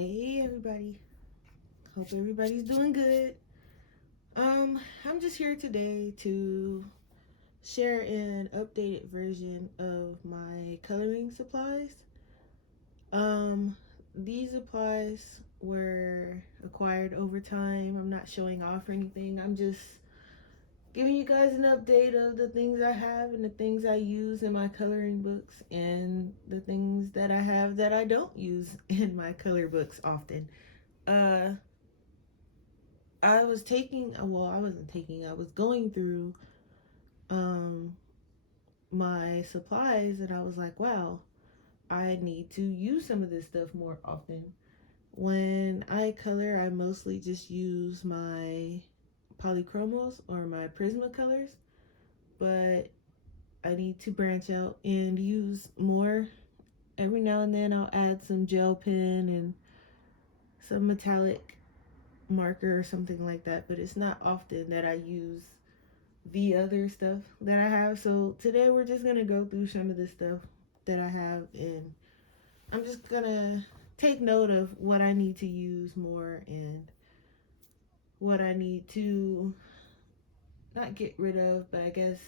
Hey everybody. Hope everybody's doing good. I'm just here today to share an updated version of my coloring supplies. These supplies were acquired over time. I'm not showing off or anything. I'm just giving you guys an update of the things I have and the things I use in my coloring books and the things that I have that I don't use in my color books often. Uh I was taking, well, I wasn't taking, I was going through um my supplies and I was like, wow, I need to use some of this stuff more often. When I color, I mostly just use my polychromos or my Prismacolors, but I need to branch out and use more. Every now and then I'll add some gel pen and some metallic marker or something like that, but it's not often that I use the other stuff that I have. So today we're just gonna go through some of the stuff that I have, and I'm just gonna take note of what I need to use more and what I need to not get rid of, but I guess,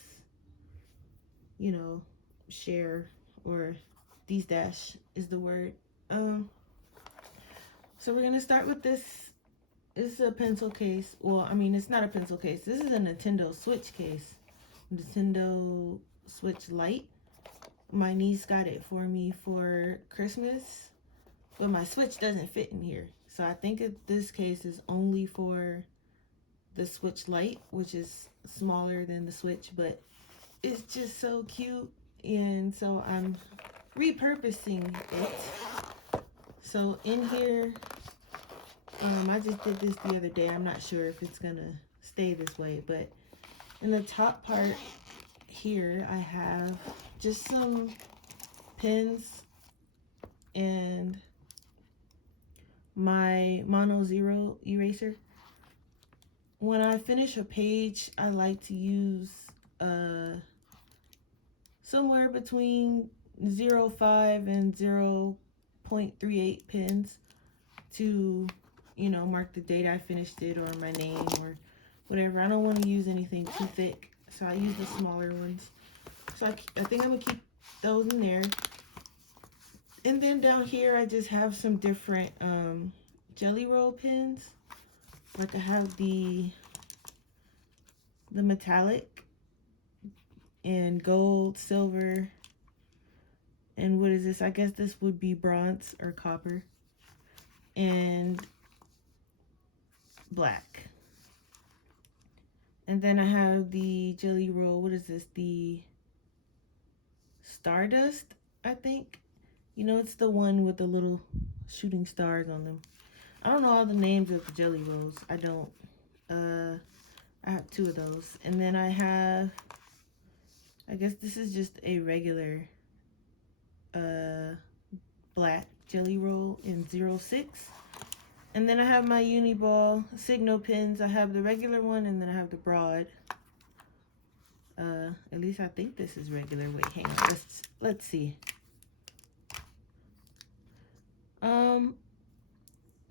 you know, share, or de-stash is the word. So we're gonna start with this. This is a pencil case. Well, I mean, it's not a pencil case. This is a Nintendo Switch case. Nintendo Switch Lite. My niece got it for me for Christmas, but my Switch doesn't fit in here. So I think this case is only for the Switch Lite, which is smaller than the Switch, but it's just so cute. And so I'm repurposing it. So in here, I just did this the other day. I'm not sure if it's gonna stay this way, but in the top part here, I have just some pens and my Mono Zero eraser. When I finish a page, I like to use somewhere between 0.5 and 0.38 pens to, you know, mark the date I finished it or my name or whatever. I don't want to use anything too thick, so I use the smaller ones. So I think I'm gonna keep those in there. And then down here I just have some different jelly roll pens. Like I have the metallic and gold, silver, and what is this? I guess this would be bronze or copper, and black. And then I have the jelly roll, what is this? The Stardust, I think. You know, it's the one with the little shooting stars on them. I don't know all the names of the jelly rolls. I don't. I have two of those. And then I have, I guess this is just a regular black jelly roll in 06. And then I have my Uniball Signal pens. I have the regular one and then I have the broad. At least I think this is regular. Wait, hang on. Let's see.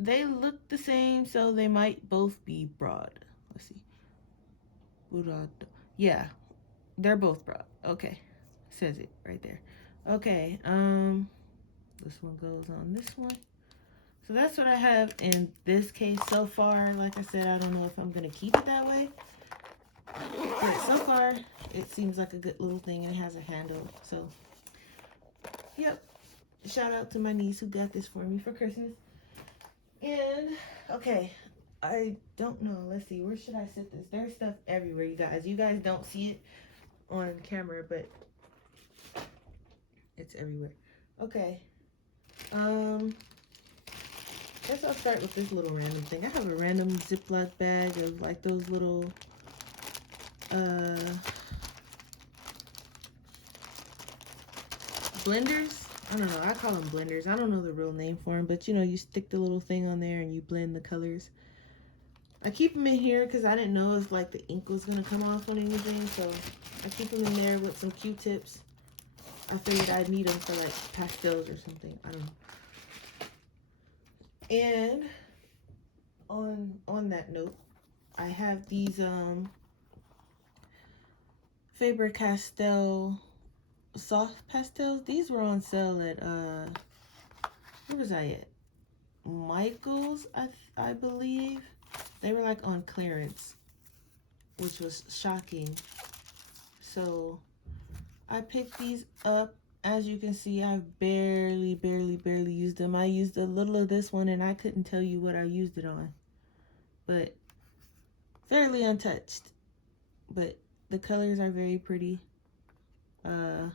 They look the same, so they might both be broad. Let's see. Yeah, they're both broad. Okay, says it right there. Okay, this one goes on this one. So that's what I have in this case so far. Like I said, I don't know if I'm gonna keep it that way, but so far it seems like a good little thing, and it has a handle. So, yep. Shout out to my niece who got this for me for Christmas. And okay, I don't know. Let's see. Where should I sit this? There's stuff everywhere, you guys. You guys don't see it on camera, but it's everywhere. Okay. Guess I'll start with this little random thing. I have a random Ziploc bag of like those little blenders. I don't know. I call them blenders. I don't know the real name for them, but you know, you stick the little thing on there and you blend the colors. I keep them in here because I didn't know if like the ink was gonna come off on anything, so I keep them in there with some Q-tips. I figured I'd need them for like pastels or something. I don't know. And on that note, I have these Faber-Castell soft pastels. These were on sale at where was I at? Michael's, I believe. They were like on clearance, which was shocking. So I picked these up. As you can see, I've barely used them. I used a little of this one and I couldn't tell you what I used it on, but fairly untouched. But the colors are very pretty. I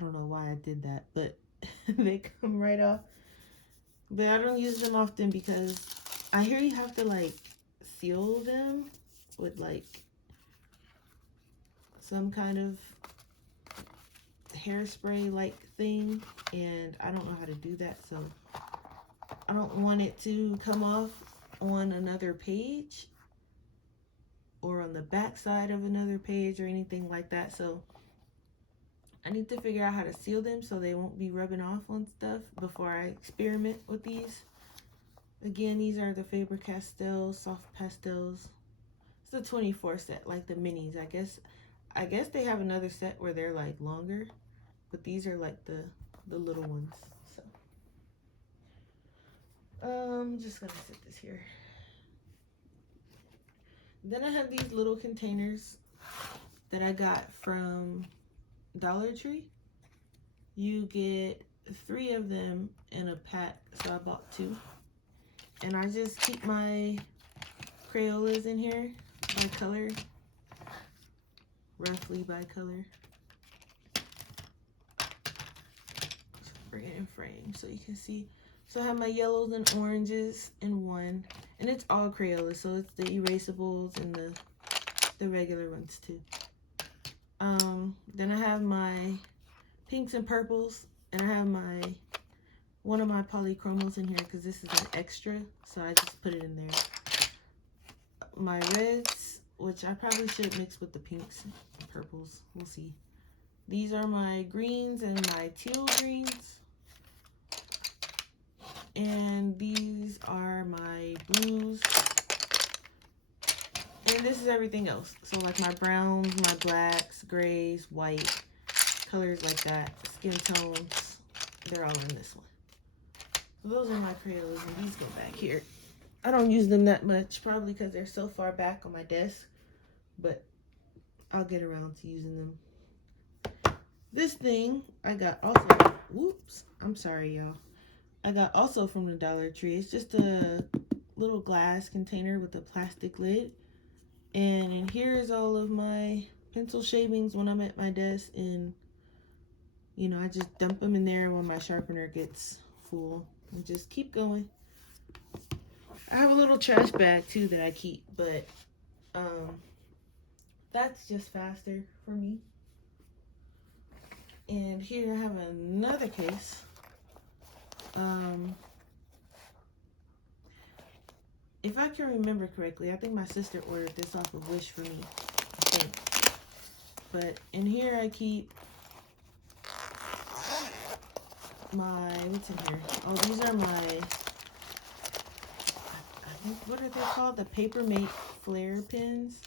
don't know why I did that, but they come right off. But I don't use them often because I hear you have to like seal them with like some kind of hairspray like thing, and I don't know how to do that, so I don't want it to come off on another page or on the back side of another page or anything like that. So I need to figure out how to seal them so they won't be rubbing off on stuff before I experiment with these. Again, these are the Faber-Castell soft pastels. It's the 24 set, like the minis. I guess they have another set where they're like longer, but these are like the little ones. So I'm just gonna sit this here. Then I have these little containers that I got from Dollar Tree. You get 3 of them in a pack, so I bought 2. And I just keep my Crayolas in here by color, roughly by color. Just bring it in frame so you can see. So I have my yellows and oranges in one, and it's all Crayolas, so it's the erasables and the regular ones too. Then I have my pinks and purples, and I have one of my polychromos in here because this is an extra, so I just put it in there. My reds, which I probably should mix with the pinks and purples, we'll see. These are my greens and my teal greens, and these are my blues, and this is everything else. So like my browns, my blacks, grays, white, colors like that, skin tones, they're all in this one. So those are my Crayolas, and these go back here. I don't use them that much, probably because they're so far back on my desk, but I'll get around to using them. This thing I got also, whoops, I'm sorry y'all. I got also from the Dollar Tree. It's just a little glass container with a plastic lid. And in here is all of my pencil shavings when I'm at my desk, and you know, I just dump them in there when my sharpener gets full and just keep going. I have a little trash bag too that I keep, but that's just faster for me. And here I have another case. If I can remember correctly, I think my sister ordered this off of Wish for me, I think. But in here I keep my, what's in here? Oh, these are my, what are they called? The Papermate Flare pens.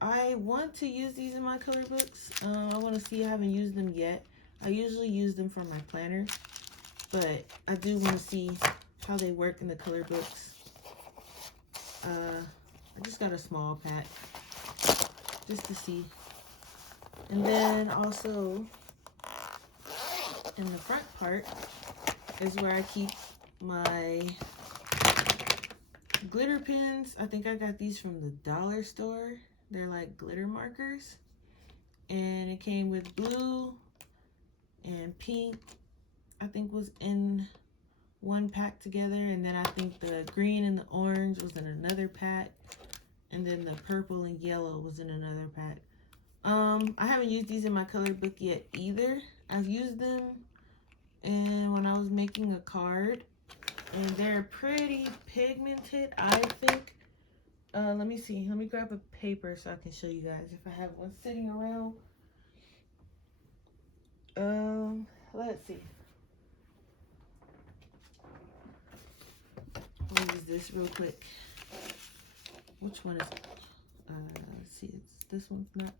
I want to use these in my color books. I want to see. I haven't used them yet. I usually use them for my planner, but I do want to see how they work in the color books. I just got a small pack just to see. And then also in the front part is where I keep my glitter pens. I think I got these from the dollar store. They're like glitter markers, and it came with blue and pink, I think was in one pack together, and then I think the green and the orange was in another pack, and then the purple and yellow was in another pack. I haven't used these in my color book yet either. I've used them and when I was making a card, and they're pretty pigmented, I think. Let me see. Let me grab a paper so I can show you guys if I have one sitting around. Let's see. this real quick. Which one is it? Let's see, it's this one's not.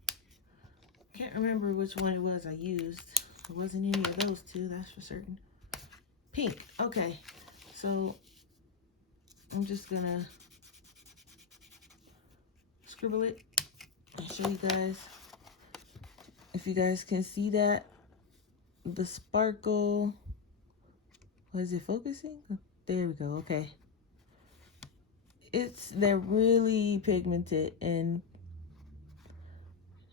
Can't remember which one it was I used. It wasn't any of those two, that's for certain. Pink. Okay, so I'm just gonna scribble it and show you guys. If you guys can see that, the sparkle. Was it focusing? There we go. Okay. They're really pigmented, and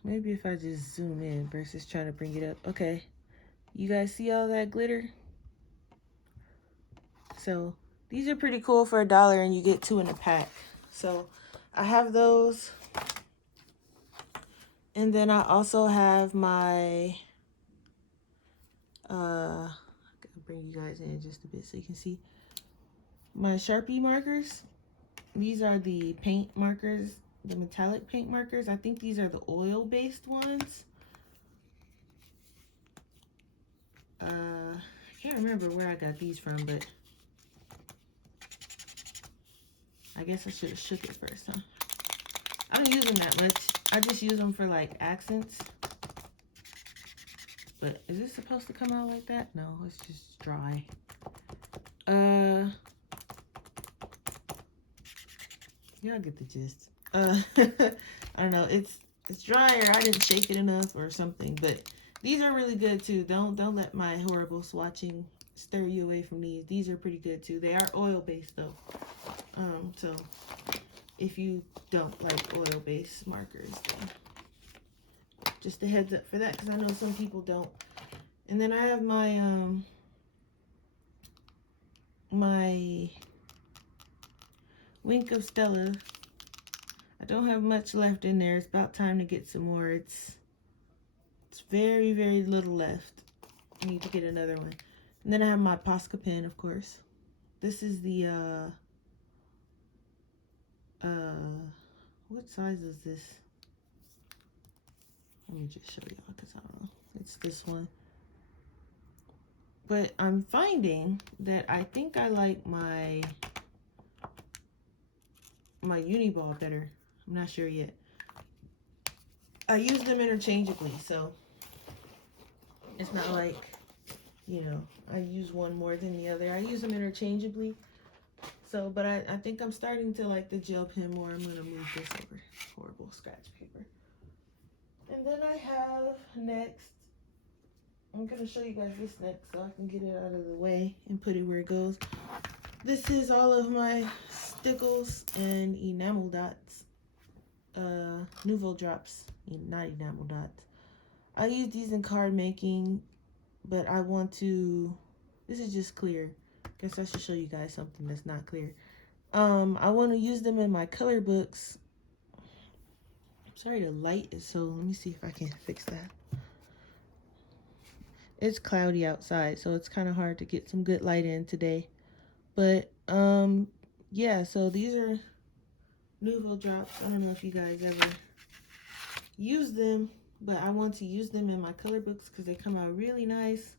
maybe if I just zoom in versus trying to bring it up. Okay. You guys see all that glitter? So these are pretty cool for $1, and you get 2 in a pack. So I have those. And then I also have my, I'll bring you guys in just a bit so you can see. My Sharpie markers. These are the paint markers, the metallic paint markers. I think these are the oil-based ones. I can't remember where I got these from, but I guess I should have shook it first, huh? I don't use them that much. I just use them for like accents. But is this supposed to come out like that? No, it's just dry. Y'all get the gist. I don't know. It's dry, or I didn't shake it enough or something. But these are really good too. Don't let my horrible swatching stir you away from these. These are pretty good too. They are oil based though. So if you don't like oil-based markers, then just a heads up for that, because I know some people don't. And then I have my my Wink of Stella. I don't have much left in there. It's about time to get some more. It's very, very little left. I need to get another one. And then I have my Posca pen, of course. This is the what size is this? Let me just show y'all, because I don't know. It's this one. But I'm finding that I think I like my Uniball better. I'm not sure yet. I use them interchangeably, so it's not like, you know, I use one more than the other. I use them interchangeably. So, but I think I'm starting to like the gel pen more. I'm going to move this over. Horrible scratch paper. And then I have next, I'm going to show you guys this next so I can get it out of the way and put it where it goes. This is all of my stickles and enamel dots. Nouveau drops, not enamel dots. I use these in card making, but I want to, this is just clear. Guess I should show you guys something that's not clear. I want to use them in my color books. I'm sorry the light is so, let me see if I can fix that. It's cloudy outside, so it's kind of hard to get some good light in today. But yeah, so these are Nouveau drops. I don't know if you guys ever use them, but I want to use them in my color books because they come out really nice.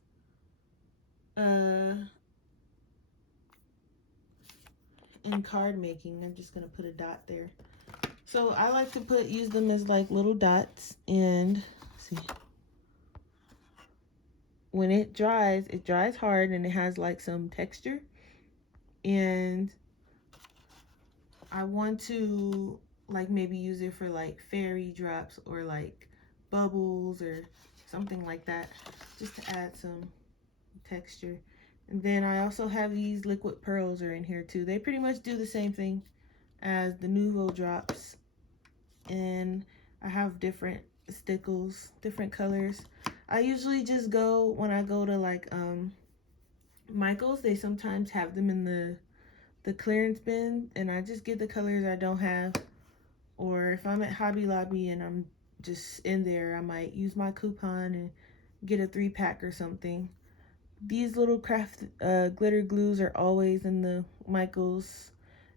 In card making, I'm just gonna put a dot there. So I like to use them as like little dots, and see, when it dries hard and it has like some texture, and I want to like maybe use it for like fairy drops or like bubbles or something like that, just to add some texture. And then I also have these liquid pearls are in here too. They pretty much do the same thing as the Nouveau drops. And I have different stickles, different colors. I usually just go, when I go to like Michael's, they sometimes have them in the clearance bin, and I just get the colors I don't have. Or if I'm at Hobby Lobby and I'm just in there, I might use my coupon and get a 3-pack or something. These little craft glitter glues are always in the Michael's.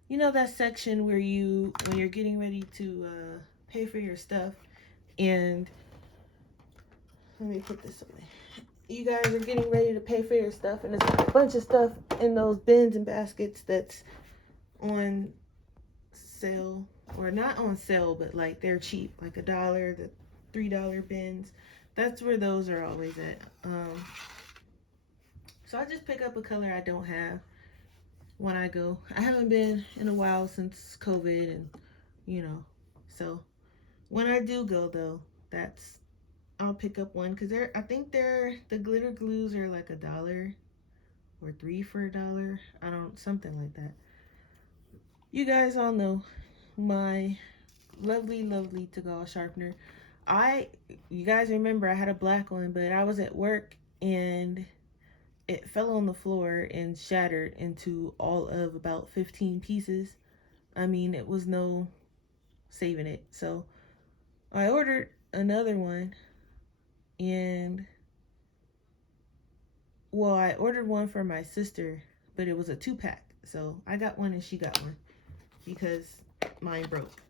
You know that section where when you're getting ready to pay for your stuff, and let me put this away. You guys are getting ready to pay for your stuff, and there's a bunch of stuff in those bins and baskets that's on sale, or not on sale, but like they're cheap, like $1, the $3 bins. That's where those are always at. So I just pick up a color I don't have when I go. I haven't been in a while since COVID, and you know, so when I do go though, that's I'll pick up one because I think the glitter glues are like $1 or three for $1. I don't, something like that. You guys all know my lovely, lovely to-go sharpener. You guys remember I had a black one, but I was at work and it fell on the floor and shattered into all of about 15 pieces. I mean, it was no saving it. So I ordered another one, and well, I ordered one for my sister, but it was a 2-pack. So I got one and she got one because mine broke.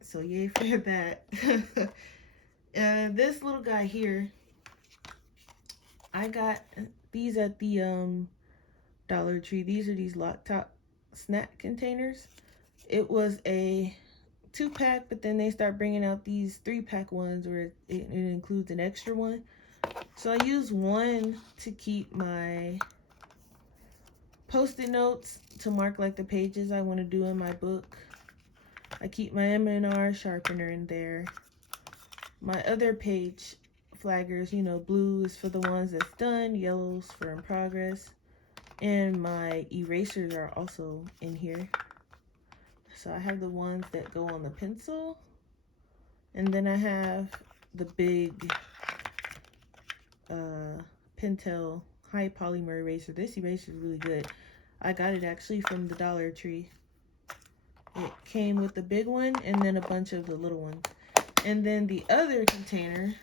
So yay for that. This little guy here, I got these at the Dollar Tree. These are these lock top snack containers. It was a 2-pack, but then they start bringing out these 3-pack ones where it includes an extra one. So I use one to keep my Post-it notes to mark like the pages I want to do in my book. I keep my M&R sharpener in there. My other page flaggers, you know, blue is for the ones that's done, yellow's for in progress, and my erasers are also in here. So I have the ones that go on the pencil, and then I have the big Pentel high polymer eraser. This eraser is really good. I got it actually from the Dollar Tree. It came with the big one and then a bunch of the little ones. And then the other container,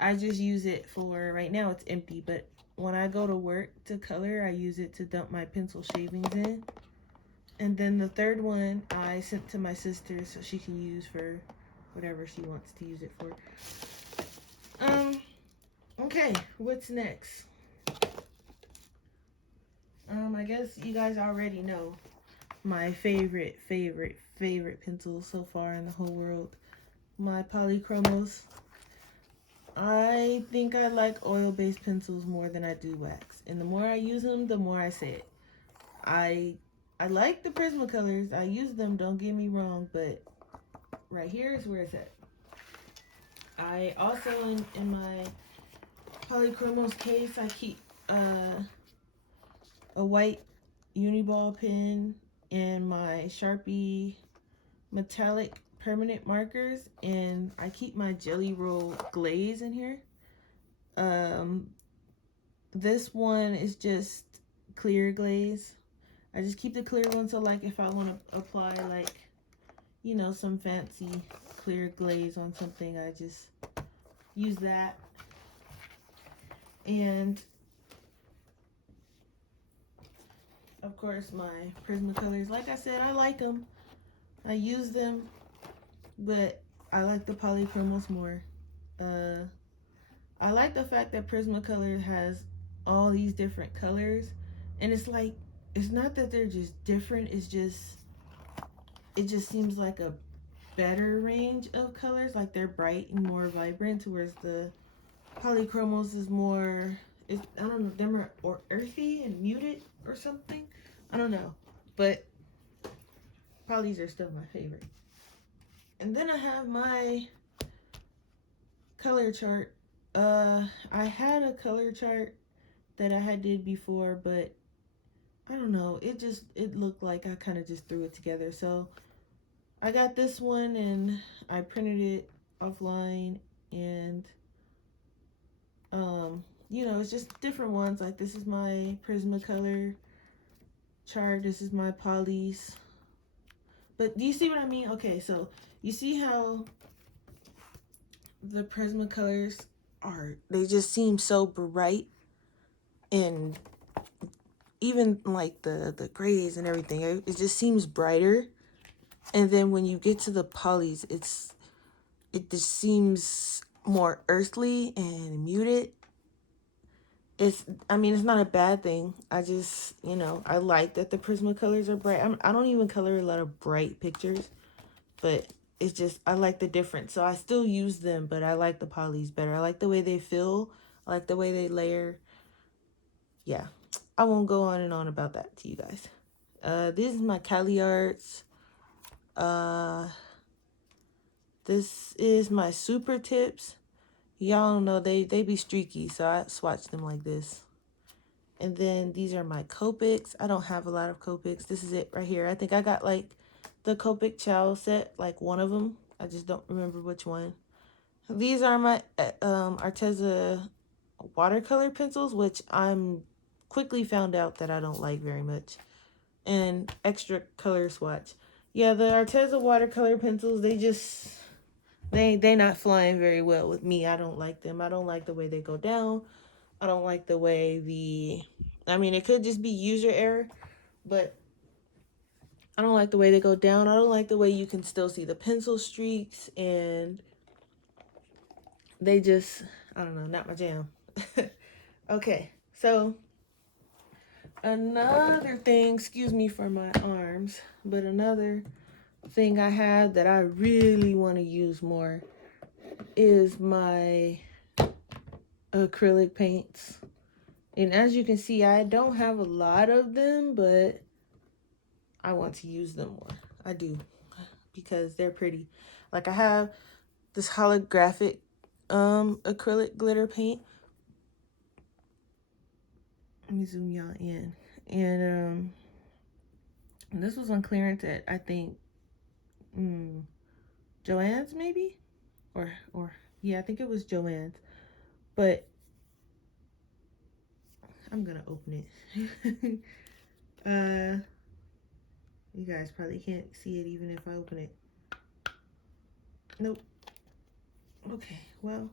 I just use it for, right now it's empty, but when I go to work to color, I use it to dump my pencil shavings in. And then the third one I sent to my sister so she can use for whatever she wants to use it for. Okay, what's next? I guess you guys already know my favorite pencil so far in the whole world. My Polychromos. I think I like oil-based pencils more than I do wax. And the more I use them, the more I say it. I like the Prismacolors. I use them, don't get me wrong, but right here is where it's at. I also, in my Polychromos case, I keep a white Uniball pen and my Sharpie metallic permanent markers, and I keep my Jelly Roll glaze in here. This one is just clear glaze. I just keep the clear one, so like if I want to apply like, you know, some fancy clear glaze on something, I just use that. And of course my Prismacolors, like I said, I like them. I use them, but I like the Polychromos more. I like the fact that Prismacolor has all these different colors, and it's like, it's not that they're just different, it's just, it just seems like a better range of colors, like they're bright and more vibrant, whereas the Polychromos is more, I don't know, they're more earthy and muted or something. I don't know, but polys are still my favorite. And then I have my color chart. I had a color chart that I had did before, but I don't know, it looked like I kind of just threw it together. So I got this one and I printed it offline, and you know, it's just different ones. Like this is my Prismacolor chart, this is my polys. But do you see what I mean? Okay, so you see how the Prismacolors are, they just seem so bright, and even like the grays and everything, it just seems brighter. And then when you get to the polys, it just seems more earthly and muted. I mean, it's not a bad thing. I just, I like that the Prismacolors are bright. I don't even color a lot of bright pictures, but it's just, I like the difference. So I still use them, but I like the polys better. I like the way they feel. I like the way they layer. Yeah, I won't go on and on about that to you guys. This is my Caviars. This is my Super Tips. Y'all know they be streaky, so I swatch them like this. And then these are my Copics. I don't have a lot of Copics. This is it right here. I think I got like the Copic Chow set, like one of them. I just don't remember which one. These are my Arteza watercolor pencils, which I'm quickly found out that I don't like very much. And extra color swatch. Yeah, the Arteza watercolor pencils, they not flying very well with me. I don't like them. I don't like the way they go down. I don't like the way I mean, it could just be user error, but I don't like the way they go down. I don't like the way you can still see the pencil streaks, and they just, I don't know, not my jam. Okay, so another thing, excuse me for my arms, but another thing I have that I really want to use more is my acrylic paints. And as you can see, I don't have a lot of them, but I want to use them more. I do, because they're pretty. Like I have this holographic acrylic glitter paint. Let me zoom y'all in. And this was on clearance at, I think, Joann's maybe? Or yeah, I think it was Joann's. But I'm gonna open it. You guys probably can't see it even if I open it. Nope. Okay, well,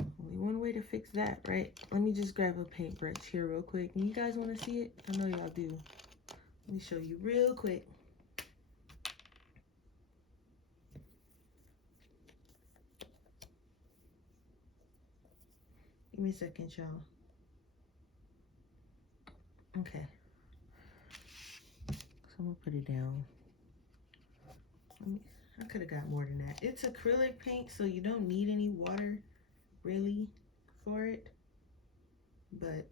only one way to fix that, right? Let me just grab a paintbrush here real quick. And you guys want to see it? I know y'all do. Let me show you real quick. Give me a second, y'all. Okay. So I'm gonna put it down. I could have got more than that. It's acrylic paint, so you don't need any water really for it. But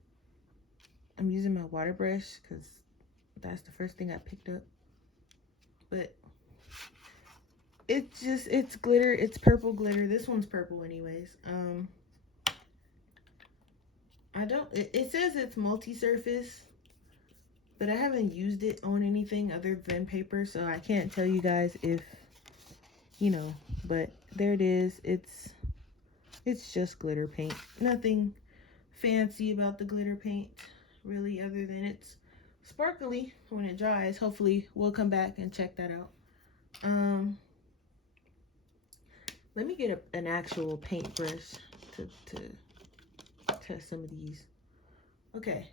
I'm using my water brush because that's the first thing I picked up. But it's glitter. It's purple glitter. This one's purple anyways. It says it's multi-surface, but I haven't used it on anything other than paper, so I can't tell you guys if, but there it is. It's just glitter paint. Nothing fancy about the glitter paint, really, other than it's sparkly when it dries. Hopefully, we'll come back and check that out. Let me get an actual paintbrush to test some of these. Okay.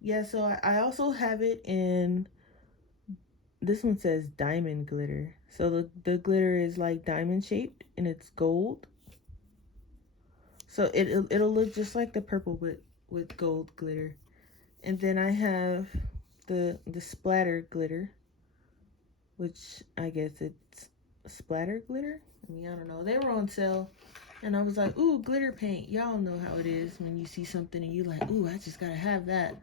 Yeah, so I also have it in, this one says diamond glitter. So the glitter is like diamond shaped and it's gold. So it'll look just like the purple with gold glitter. And then I have the splatter glitter, which I guess it's splatter glitter. I mean, I don't know. They were on sale. And I was like, ooh, glitter paint. Y'all know how it is when you see something and you like, ooh, I just gotta have that.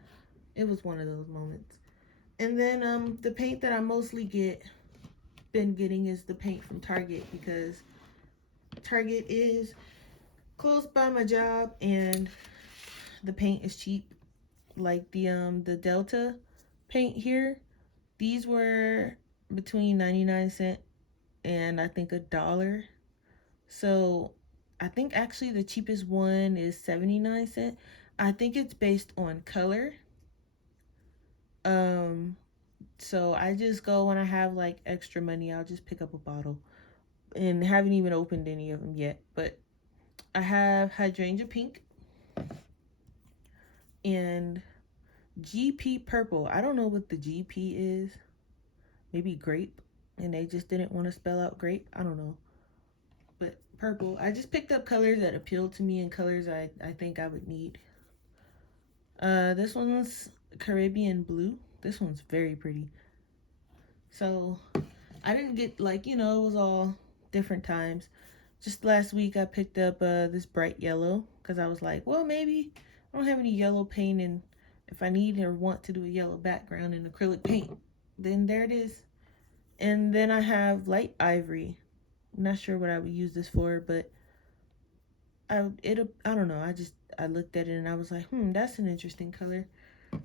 It was one of those moments. And then the paint that I mostly been getting is the paint from Target, because Target is close by my job and the paint is cheap. Like the Delta paint here, these were between 99 cents and I think $1. So I think actually the cheapest one is 79 cents. I think it's based on color. So I just go when I have like extra money, I'll just pick up a bottle, and haven't even opened any of them yet. But I have hydrangea pink and GP purple. I don't know what the GP is. Maybe grape, and they just didn't want to spell out grape. I don't know. But purple. I just picked up colors that appealed to me and colors I think I would need. This one's Caribbean blue. This one's very pretty. So I didn't get, like, you know, it was all different times. Just last week I picked up this bright yellow because I was like, well, maybe I don't have any yellow paint, and if I need or want to do a yellow background in acrylic paint, then there it is. And then I have light ivory. I'm not sure what I would use this for, but I don't know. I looked at it and I was like, that's an interesting color.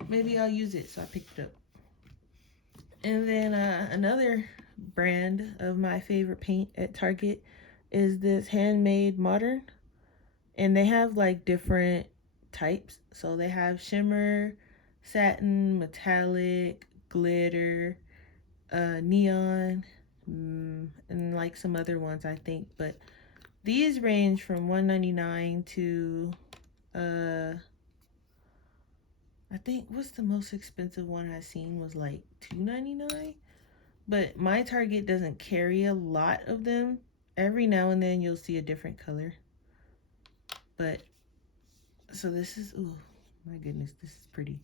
Maybe I'll use it, so I picked it up. And then another brand of my favorite paint at Target is this Handmade Modern. And they have like different types. So they have shimmer, satin, metallic, glitter, neon, and like some other ones, I think. But these range from $1.99 to I think, what's the most expensive one I've seen was like $2.99. But my Target doesn't carry a lot of them. Every now and then you'll see a different color. But so this is, oh my goodness, this is pretty.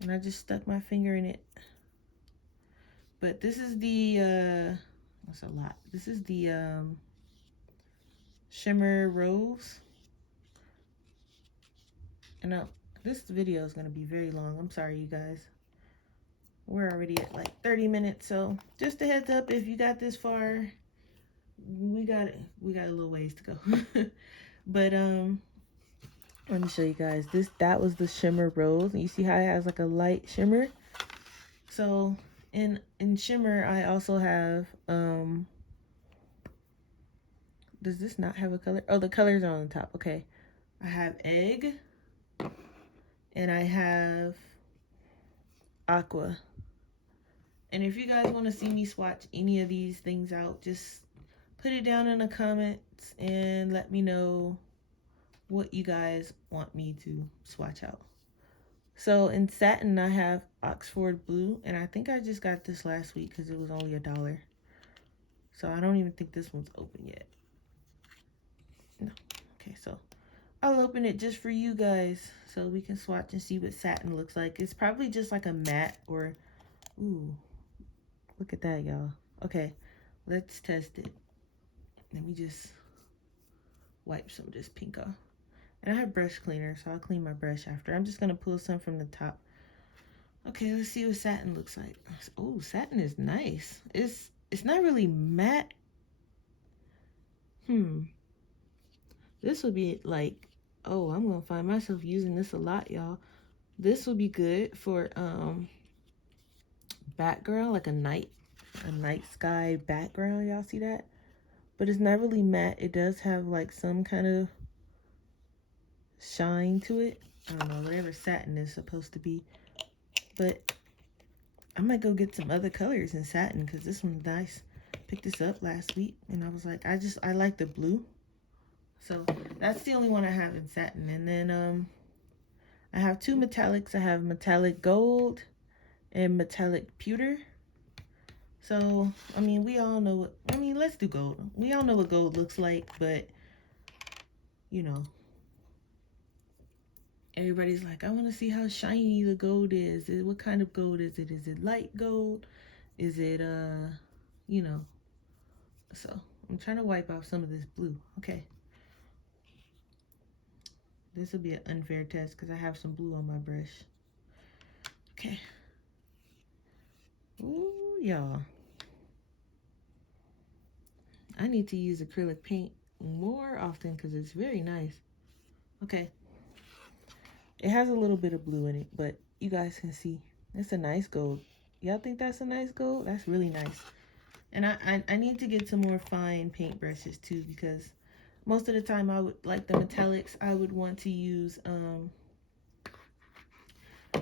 And I just stuck my finger in it. But this is the that's a lot. This is the Shimmer Rose. And this video is going to be very long. I'm sorry, you guys. We're already at like 30 minutes, so just a heads up, if you got this far, we got a little ways to go. But let me show you guys. That was the Shimmer Rose, and you see how it has like a light shimmer. So in shimmer, I also have does this not have a color? Oh, the colors are on the top. Okay, I have egg, and I have aqua. And if you guys want to see me swatch any of these things out, just put it down in the comments and let me know what you guys want me to swatch out. So in satin, I have Oxford Blue, and I think I just got this last week because it was only $1. So I don't even think this one's open yet. No. Okay, so I'll open it just for you guys so we can swatch and see what satin looks like. It's probably just like a matte or, ooh, look at that, y'all. Okay, let's test it. Let me just wipe some of this pink off. And I have brush cleaner, so I'll clean my brush after. I'm just going to pull some from the top. Okay, let's see what satin looks like. Oh, satin is nice. It's not really matte. This would be like, oh, I'm going to find myself using this a lot, y'all. This would be good for background, like a night sky background. Y'all see that? But it's not really matte. It does have like some kind of shine to it. I don't know, whatever satin is supposed to be. But I might go get some other colors in satin because this one's nice. Picked this up last week and I was like, I like the blue. So that's the only one I have in satin. And then I have two metallics. I have metallic gold and metallic pewter. So, I mean, we all know what, I mean, let's do gold. We all know what gold looks like, but, you know, everybody's like, I want to see how shiny the gold is. What kind of gold is it? Is it light gold? Is it, you know, so I'm trying to wipe off some of this blue. Okay. This will be an unfair test because I have some blue on my brush. Okay. Ooh, y'all. I need to use acrylic paint more often because it's very nice. Okay. It has a little bit of blue in it, but you guys can see. It's a nice gold. Y'all think that's a nice gold? That's really nice. And I need to get some more fine paint brushes too, because most of the time I would, like the metallics, I would want to use,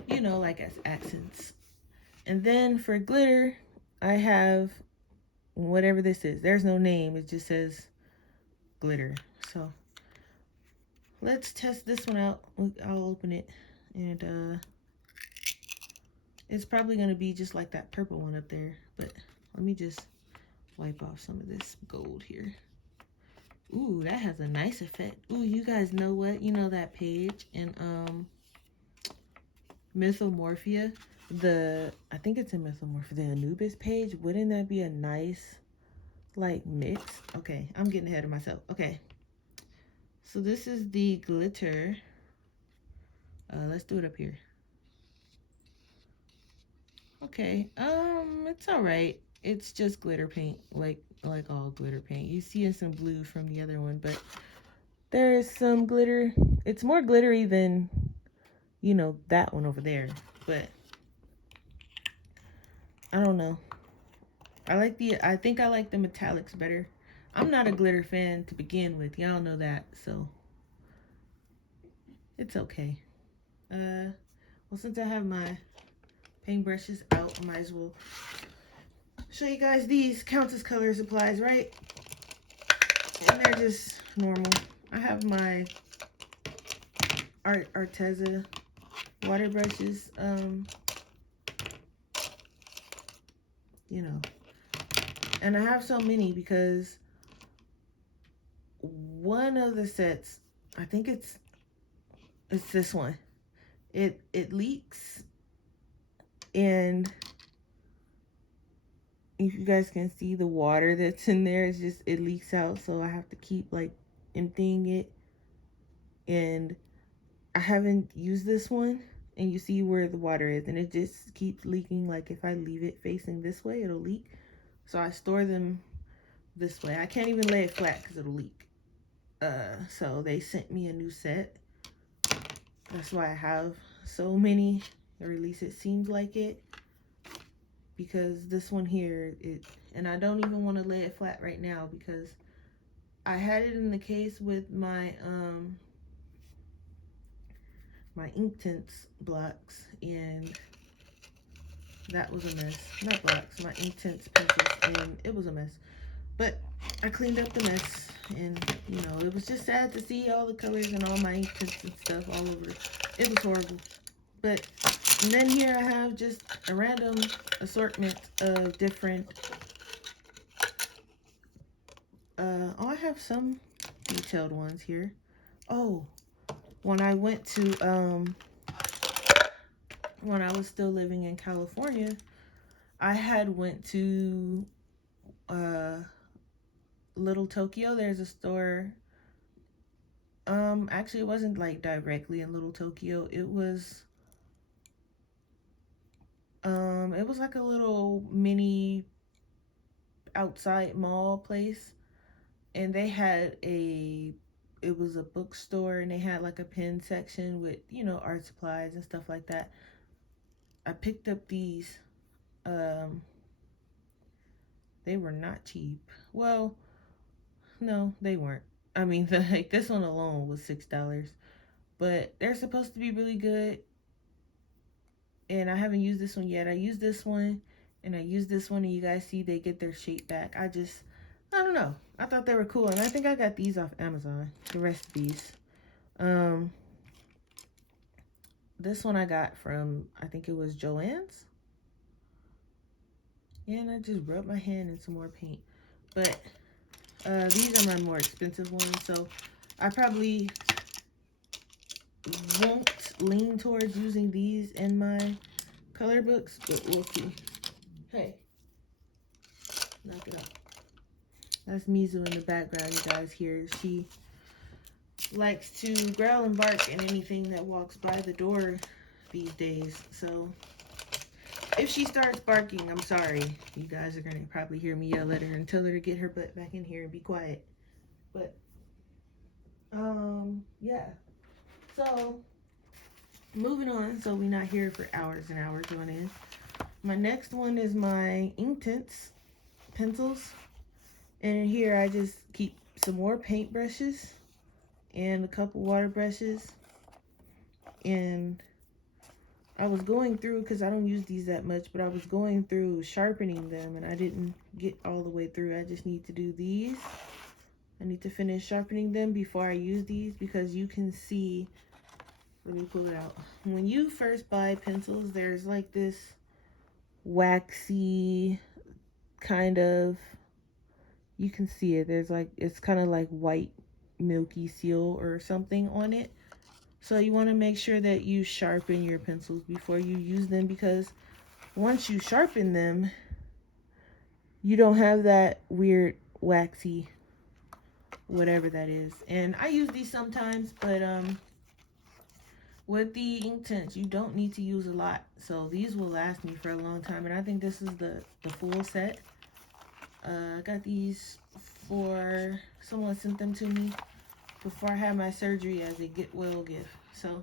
you know, like as accents. And then for glitter, I have whatever this is. There's no name. It just says glitter. So let's test this one out. I'll open it. And it's probably going to be just like that purple one up there. But let me just wipe off some of this gold here. Ooh, that has a nice effect. Ooh, you guys know what? You know that page in Mythomorphia? I think it's in Mythomorphia, the Anubis page. Wouldn't that be a nice like mix? Okay, I'm getting ahead of myself. Okay. So this is the glitter. Let's do it up here. Okay, it's all right. It's just glitter paint, like all glitter paint. You see some blue from the other one, but there is some glitter. It's more glittery than, you know, that one over there. But I don't know. I think I like the metallics better. I'm not a glitter fan to begin with. Y'all know that, so it's okay. Well, since I have my paintbrushes out, I might as well show you guys these count as color supplies, right? And they're just normal. I have my Arteza water brushes, you know, and I have so many because one of the sets, I think it's this one, it leaks, and if you guys can see the water that's in there, it's just, it leaks out, so I have to keep like emptying it. And I haven't used this one, and you see where the water is, and it just keeps leaking. Like if I leave it facing this way, it'll leak. So I store them this way. I can't even lay it flat because it'll leak. So they sent me a new set. That's why I have so many, or at least it seems like it, because this one here, and I don't even want to lay it flat right now because I had it in the case with my my Inktense blocks, and that was a mess. Not blocks, my Inktense pencils, and it was a mess. But I cleaned up the mess, and you know, it was just sad to see all the colors and all my Inktense and stuff all over. It was horrible. But and then here I have just a random assortment of different. Oh, I have some detailed ones here. Oh, when I went to when I was still living in California, I had went to Little Tokyo. There's a store. Actually, it wasn't like directly in Little Tokyo. It was like a little mini outside mall place, and they had it was a bookstore, and they had like a pen section with, you know, art supplies and stuff like that. I picked up these. Um, they were not cheap. Well, no, they weren't. I mean, like this one alone was $6, but they're supposed to be really good. And I haven't used this one yet. I used this one, and I used this one, and you guys see they get their shape back. I don't know. I thought they were cool, and I think I got these off Amazon. The rest of these. This one I got from, I think it was Joann's. And I just rubbed my hand in some more paint. But these are my more expensive ones, so I probably won't lean towards using these in my color books, but we'll see. Hey, knock it off. That's Mizu in the background, you guys hear. She likes to growl and bark at anything that walks by the door these days. So if she starts barking, I'm sorry. You guys are going to probably hear me yell at her and tell her to get her butt back in here and be quiet. But, yeah. So, moving on, so we're not here for hours and hours on end. My next one is my Inktense pencils. And in here, I just keep some more paint brushes and a couple water brushes. And I was going through, because I don't use these that much, but I was going through sharpening them, and I didn't get all the way through. I just need to do these. I need to finish sharpening them before I use these, because you can see, let me pull it out. When you first buy pencils, there's like this waxy kind of, You can see it. There's like, it's kind of like white milky seal or something on it. So you want to make sure that you sharpen your pencils before you use them, because once you sharpen them, you don't have that weird waxy whatever that is. And I use these sometimes, but with the Inktense, you don't need to use a lot. So these will last me for a long time. And I think this is the full set. I got these for, someone sent them to me before I had my surgery as a get well gift. So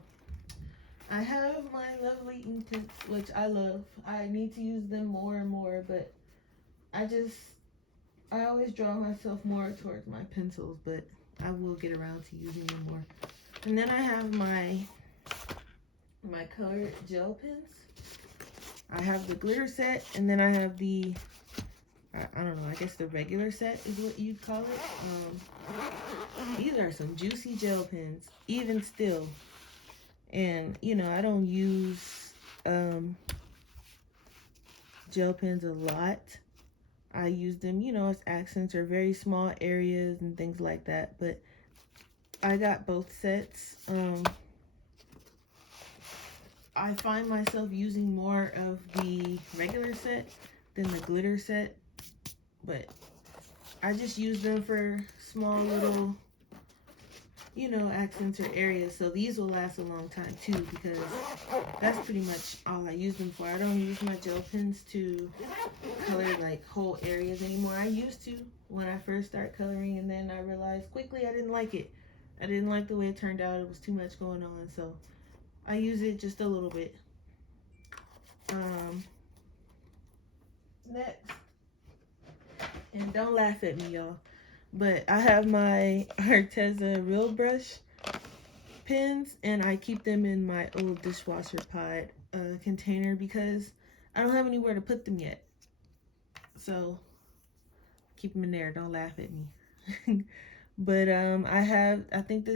I have my lovely Inktense, which I love. I need to use them more and more, but I always draw myself more towards my pencils, but I will get around to using them more. And then I have my colored gel pens. I have the glitter set, and then I have the, I don't know, I guess the regular set is what you'd call it. These are some juicy gel pens, even still. And, you know, I don't use gel pens a lot. I use them, you know, as accents or very small areas and things like that. But I got both sets. I find myself using more of the regular set than the glitter set, but I just use them for small little, you know, accents or areas. So these will last a long time too, because that's pretty much all I use them for. I don't use my gel pens to color like whole areas anymore. I used to when I first started coloring, and then I realized quickly I didn't like it. I didn't like the way it turned out. It was too much going on, so I use it just a little bit. Next, and don't laugh at me, y'all, but I have my Arteza Real Brush pens, and I keep them in my old dishwasher pod container because I don't have anywhere to put them yet. So keep them in there. Don't laugh at me. But I think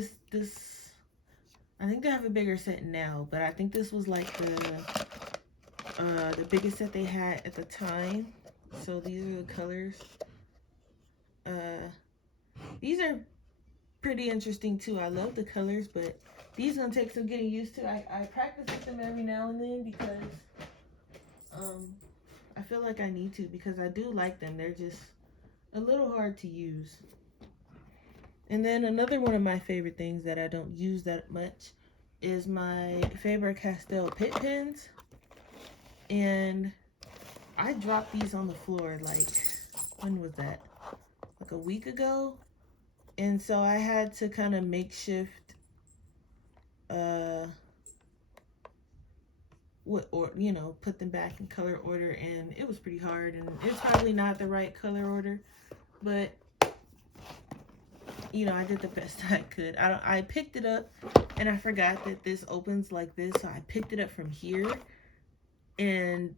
I think they have a bigger set now, but I think this was like the biggest set they had at the time. So these are the colors. These are pretty interesting too. I love the colors, but these gonna take some getting used to. I practice with them every now and then because I feel like I need to, because I do like them. They're just a little hard to use. And then another one of my favorite things that I don't use that much is my favorite Castel Pit pens. And I dropped these on the floor like, when was that? Like a week ago. And so I had to kind of makeshift put them back in color order, and it was pretty hard, and it's probably not the right color order, but you know, I did the best I could. I picked it up, and I forgot that this opens like this, so I picked it up from here, and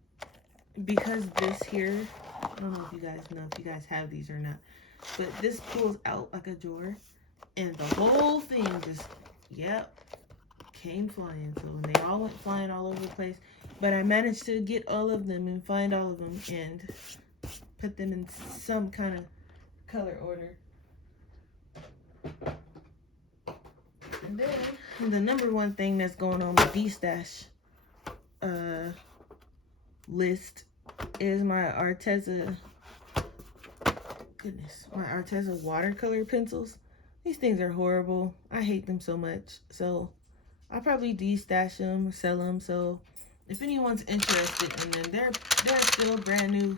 because this here, I don't know if you guys have these or not, but this pulls out like a drawer, and the whole thing just, yep, came flying. So they all went flying all over the place, but I managed to get all of them and find all of them and put them in some kind of color order. And then the number one thing that's going on the D-stash list is my Arteza, my Arteza watercolor pencils. These things are horrible. I hate them so much. So I'll probably de-stash them or sell them. So if anyone's interested in them, they're still brand new.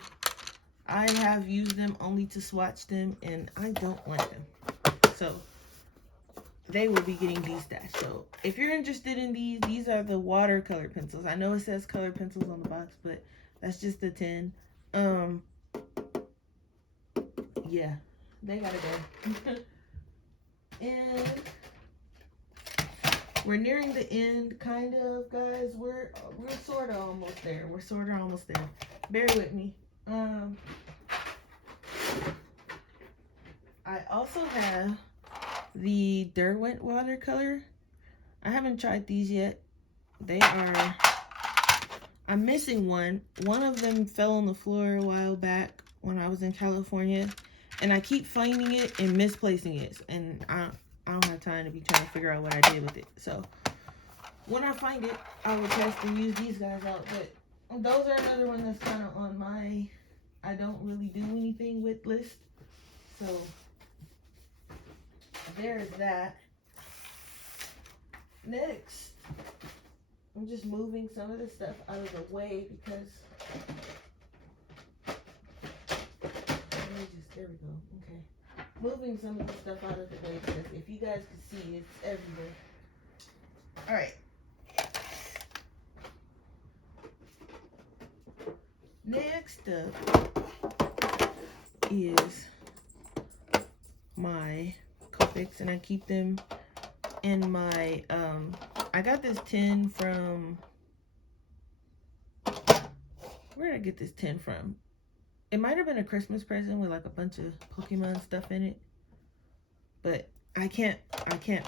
I have used them only to swatch them, and I don't like them. So they will be getting de-stashed. So if you're interested in these are the watercolor pencils. I know it says color pencils on the box, but that's just the 10. Yeah, they gotta go. And we're nearing the end, kind of, guys. We're sort of almost there. We're sort of almost there. Bear with me. I also have the Derwent watercolor. I haven't tried these yet. I'm missing one. One of them fell on the floor a while back when I was in California, And I keep finding it and misplacing it. And I don't have time to be trying to figure out what I did with it. So when I find it, I will test and use these guys out. But those are another one that's kind of on my I don't really do anything with list. So there's that. Next, I'm just moving some of the stuff out of the way because there we go. Okay. Moving some of the stuff out of the way because if you guys can see, it's everywhere. All right. Next up is my Copics, and I keep them in my, I got this tin from, where did I get this tin from? It might have been a Christmas present with like a bunch of Pokemon stuff in it, but I can't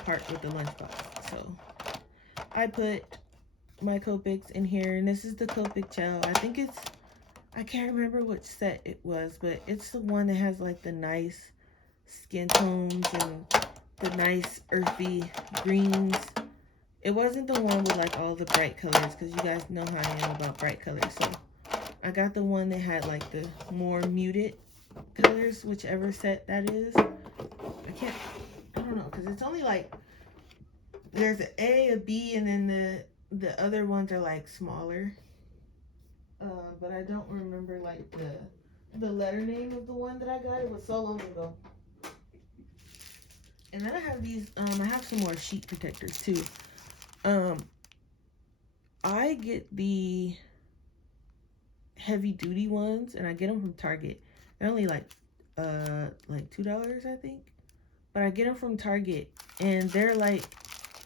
part with the lunchbox, so I put my Copics in here, and this is the Copic Chow. I think it's, I can't remember which set it was, but it's the one that has like the nice skin tones and the nice earthy greens. It wasn't the one with like all the bright colors, because you guys know how I am about bright colors, so I got the one that had like the more muted colors, whichever set that is. I don't know, because it's only like, there's an A, a B, and then the other ones are like smaller. But I don't remember like the letter name of the one that I got. It was so long ago. And then I have these, I have some more sheet protectors too. I get the heavy duty ones, and I get them from Target. They're only like $2, I think. But I get them from Target, and they're like,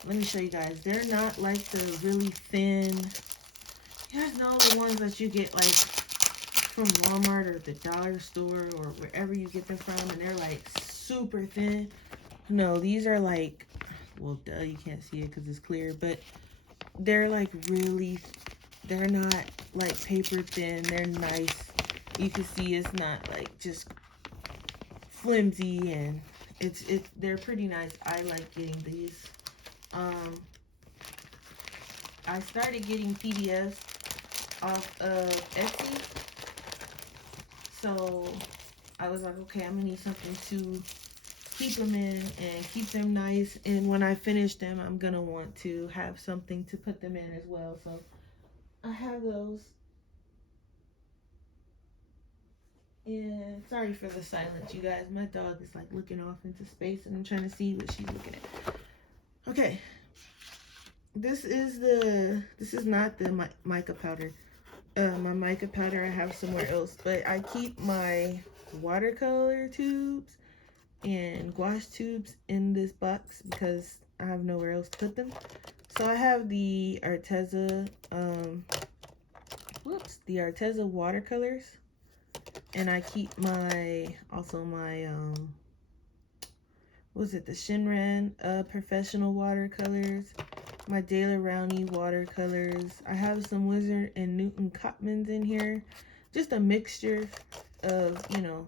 let me show you guys. They're not like the really thin. You guys know the ones that you get like from Walmart or the dollar store or wherever you get them from, and they're like super thin. No, these are like, well, duh, you can't see it because it's clear, but they're like really, they're not like paper thin. They're nice. You can see it's not like just flimsy, and they're pretty nice. I like getting these. I started getting PDFs off of Etsy, so I was like, okay, I'm gonna need something to keep them in and keep them nice, and when I finish them, I'm gonna want to have something to put them in as well. So I have those. And sorry for the silence, you guys. My dog is like looking off into space, and I'm trying to see what she's looking at. Okay, this is not the mica powder. My mica powder I have somewhere else, but I keep my watercolor tubes and gouache tubes in this box because I have nowhere else to put them. So I have the Arteza, the Arteza watercolors, and I keep my, the Shinran professional watercolors, my Daler Rowney watercolors. I have some Wizard and Newton Cotmans in here, just a mixture of, you know,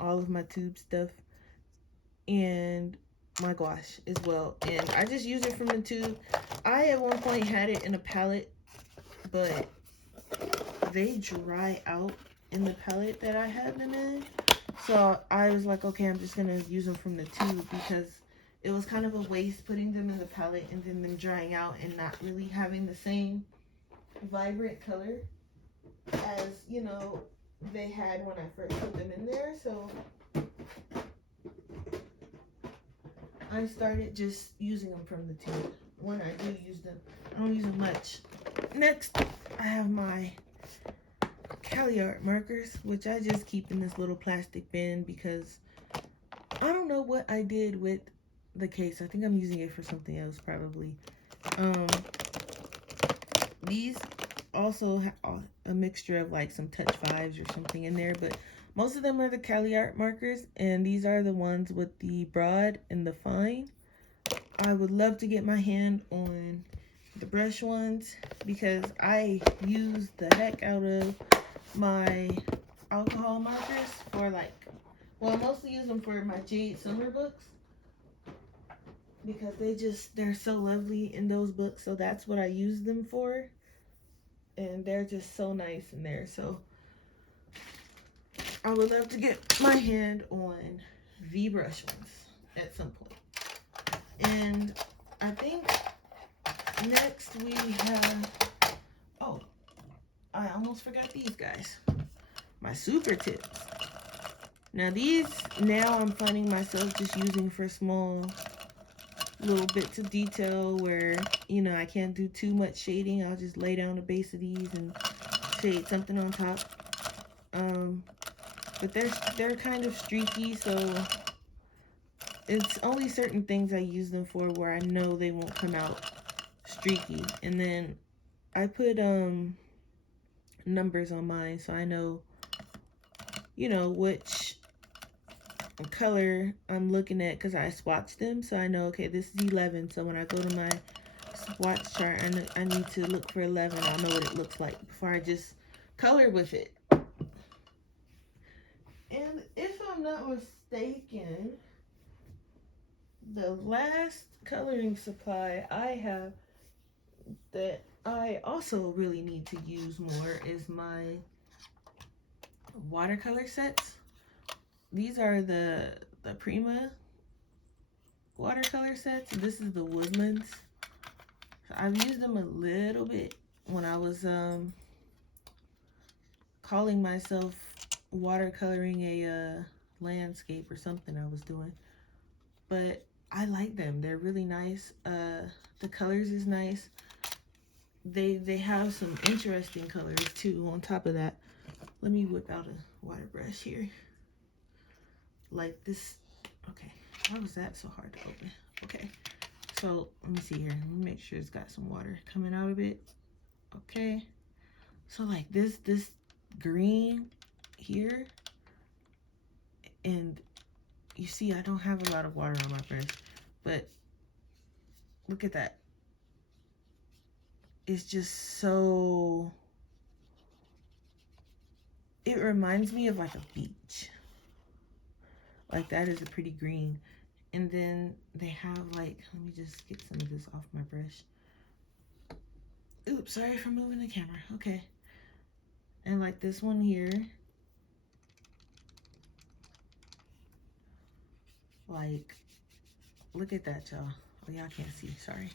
all of my tube stuff, and my gouache as well. And I just use it from the tube. I at one point had it in a palette, but they dry out in the palette that I had them in. So I was like, okay, I'm just gonna use them from the tube because it was kind of a waste putting them in the palette and then them drying out and not really having the same vibrant color as, you know, they had when I first put them in there. So I started just using them from the tube when I do use them. I don't use them much. Next, I have my Caviar markers, which I just keep in this little plastic bin because I don't know what I did with the case. I think I'm using it for something else probably. These also have a mixture of like some Touch Vibes or something in there, but most of them are the Caviar markers, and these are the ones with the broad and the fine. I would love to get my hand on the brush ones because I use the heck out of my alcohol markers for like Well, I mostly use them for my Jade Summer books because they're so lovely in those books. So that's what I use them for. And they're just so nice in there. So I would love to get my hand on V brush ones at some point. And I think next we have, oh, I almost forgot these guys. My super tips. Now these, now I'm finding myself just using for small little bits of detail where, you know, I can't do too much shading. I'll just lay down the base of these and shade something on top. But they're kind of streaky, so it's only certain things I use them for where I know they won't come out streaky. And then I put numbers on mine so I know, you know, which color I'm looking at because I swatched them. So I know, okay, this is 11. So when I go to my swatch chart, I need to look for 11. I'll know what it looks like before I just color with it. And if I'm not mistaken, the last coloring supply I have that I also really need to use more is my watercolor sets. These are the Prima watercolor sets. This is the Woodlands. So I've used them a little bit when I was calling myself watercoloring a landscape or something I was doing. But I like them. They're really nice. The colors is nice. They have some interesting colors too on top of that. Let me whip out a water brush here. Like this. Okay, why was that so hard to open? Okay, so let me see here. Let me make sure it's got some water coming out of it. Okay, so like this green here, and you see I don't have a lot of water on my brush, but look at that. It's just so, it reminds me of like a beach. Like that is a pretty green. And then they have like, let me just get some of this off my brush. Oops, sorry for moving the camera. Okay. And like this one here. Like, look at that, y'all. Oh, y'all can't see, sorry.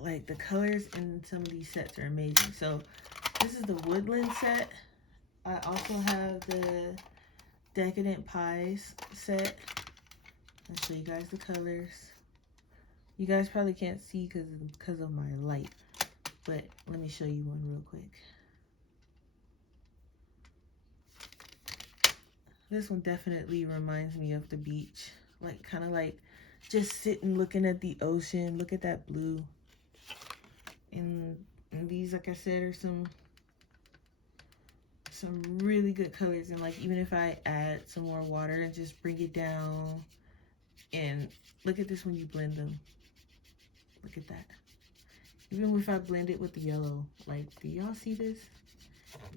Like the colors in some of these sets are amazing. So this is the Woodland set. I also have the Decadent Pies set. I'll show you guys the colors. You guys probably can't see because of my light, but let me show you one real quick. This one definitely reminds me of the beach, like kind of like just sitting looking at the ocean. Look at that blue. And these, like I said, are some really good colors. And like even if I add some more water and just bring it down, and look at this when you blend them. Look at that. Even if I blend it with the yellow, like, do y'all see this?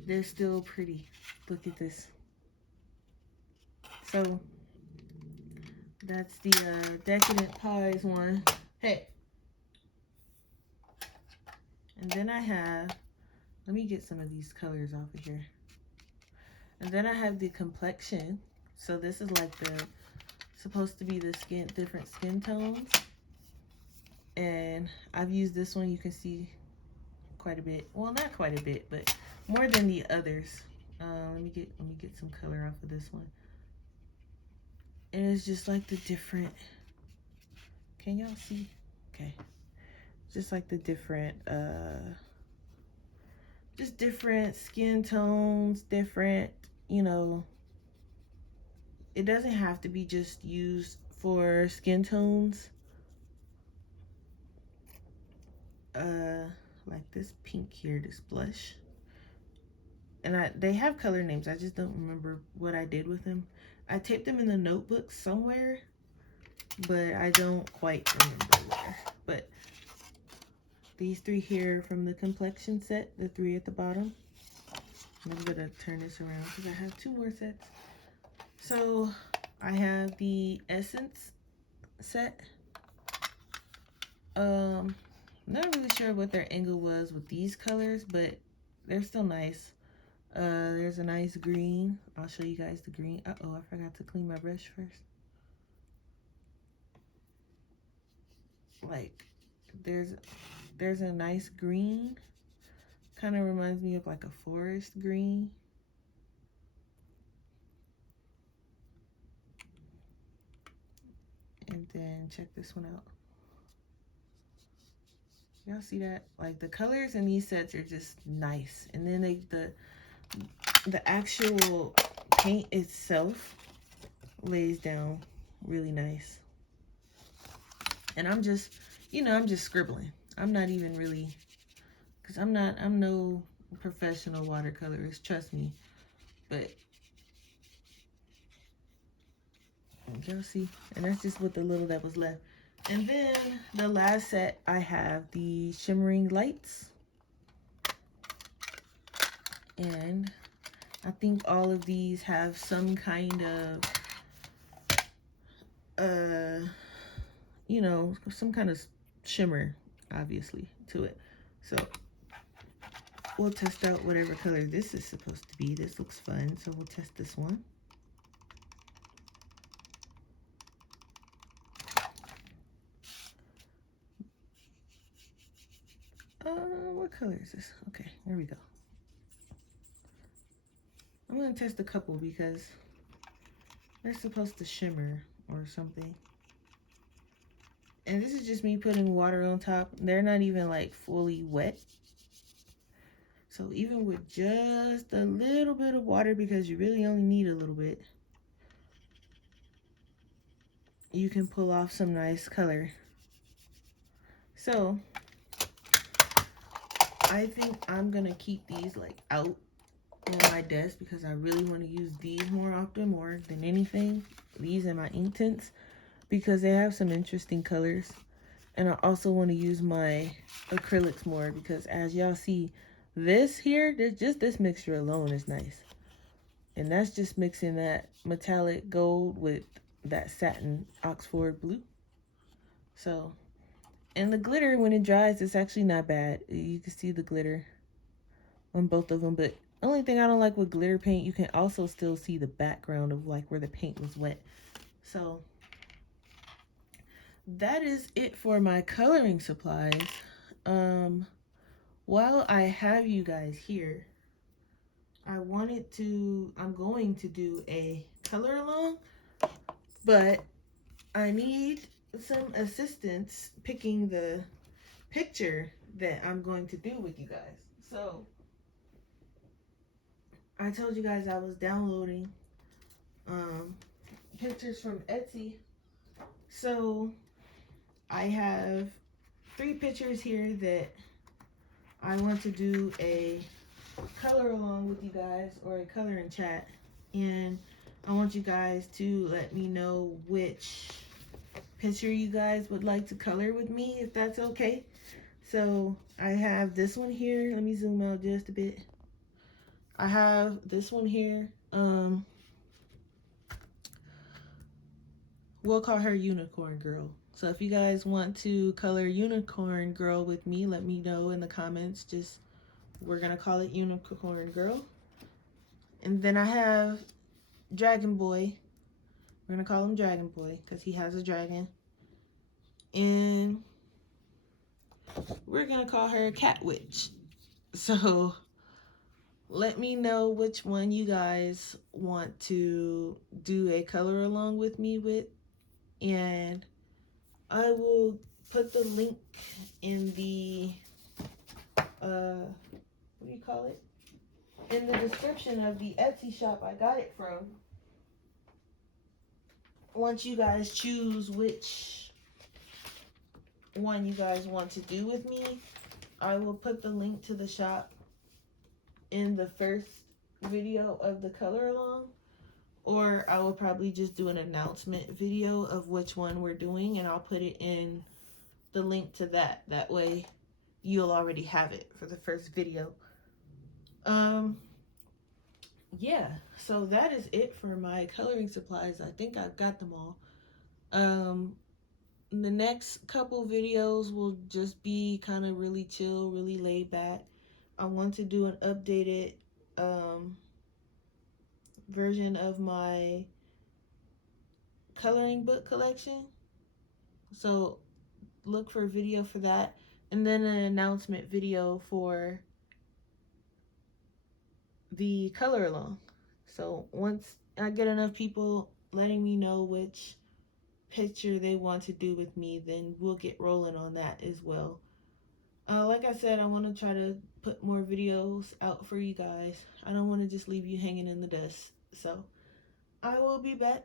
They're still pretty. Look at this. So that's the Decadent Pies one. Hey. And then I have, let me get some of these colors off of here. And then I have the Complexion. So this is like the, supposed to be the different skin tones. And I've used this one, you can see quite a bit. Well, not quite a bit, but more than the others. Let me get some color off of this one. And it's just like the different, can y'all see? Okay. Just like the different, just different skin tones, different, you know, it doesn't have to be just used for skin tones. Like this pink here, this blush. And they have color names. I just don't remember what I did with them. I taped them in the notebook somewhere, but I don't quite remember where. But these three here from the Complexion set, the three at the bottom. I'm gonna turn this around because I have 2 more sets. So I have the Essence set. Not really sure what their angle was with these colors, but they're still nice. There's a nice green. I'll show you guys the green. Uh-oh, I forgot to clean my brush first. Like, there's a nice green. Kind of reminds me of like a forest green. And then check this one out. Y'all see that? Like, the colors in these sets are just nice. And then the actual paint itself lays down really nice. And I'm just, you know, I'm just scribbling. I'm not even really, because I'm no professional watercolorist, trust me. But y'all see? And that's just what the little that was left. And then the last set, I have the Shimmering Lights. And I think all of these have some kind of, you know, some kind of shimmer, obviously, to it. So we'll test out whatever color this is supposed to be. This looks fun, so we'll test this one. What color is this? Okay, there we go. I'm gonna test a couple because they're supposed to shimmer or something. And this is just me putting water on top. They're not even like fully wet. So even with just a little bit of water, because you really only need a little bit, you can pull off some nice color. So I think I'm gonna keep these like out on my desk because I really want to use these more often, more than anything. These and my Inktense, because they have some interesting colors. And I also want to use my acrylics more because, as y'all see, this here, just this mixture alone is nice. And that's just mixing that metallic gold with that satin Oxford blue. So, and the glitter, when it dries, it's actually not bad. You can see the glitter on both of them. But only thing I don't like with glitter paint, you can also still see the background of like where the paint was wet. So that is it for my coloring supplies. While I have you guys here, I'm going to do a color along, but I need some assistance picking the picture that I'm going to do with you guys. So I told you guys I was downloading pictures from Etsy. So I have 3 pictures here that I want to do a color along with you guys, or a color in chat, and I want you guys to let me know which picture you guys would like to color with me, if that's okay. So I have this one here. Let me zoom out just a bit. I have this one here. We'll call her Unicorn Girl. So if you guys want to color Unicorn Girl with me, let me know in the comments. Just, we're gonna call it Unicorn Girl. And then I have Dragon Boy. We're gonna call him Dragon Boy because he has a dragon. And we're gonna call her Cat Witch. So let me know which one you guys want to do a color along with me with, and I will put the link in the what do you call it, in the description of the Etsy shop I got it from. Once you guys choose which one you guys want to do with me, I will put the link to the shop in the first video of the color along, or I will probably just do an announcement video of which one we're doing, and I'll put it in the link to that. That way you'll already have it for the first video. yeah, so that is it for my coloring supplies. I think I've got them all. Um, the next couple videos will just be kind of really chill, really laid back. I want to do an updated um, version of my coloring book collection. So look for a video for that. And then an announcement video for the color along. So once I get enough people letting me know which picture they want to do with me, then we'll get rolling on that as well. Like I said, I want to try to put more videos out for you guys. I don't want to just leave you hanging in the dust. So I will be back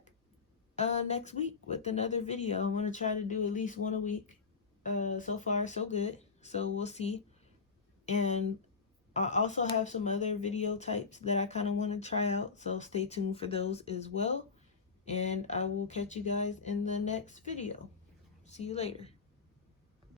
next week with another video. I want to try to do at least one a week. So far, so good. So we'll see. And I also have some other video types that I kind of want to try out. So stay tuned for those as well. And I will catch you guys in the next video. See you later.